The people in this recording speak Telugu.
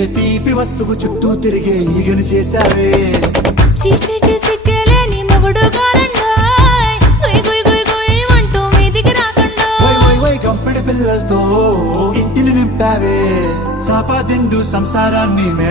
ఏ తీపి వస్తువు చుట్టూ తిరిగే ఈగను చేశావే. చీచీ సిగ్గలేని మొగుడు కారండాయ్, గుయ్ గుయ్ గుయ్ గుయ్ అంటూ మీదికి రాకండాయ్. గంపెడి పిల్లలతో ఇంటిని నింపావే, సాపా దిండు సంసారాన్ని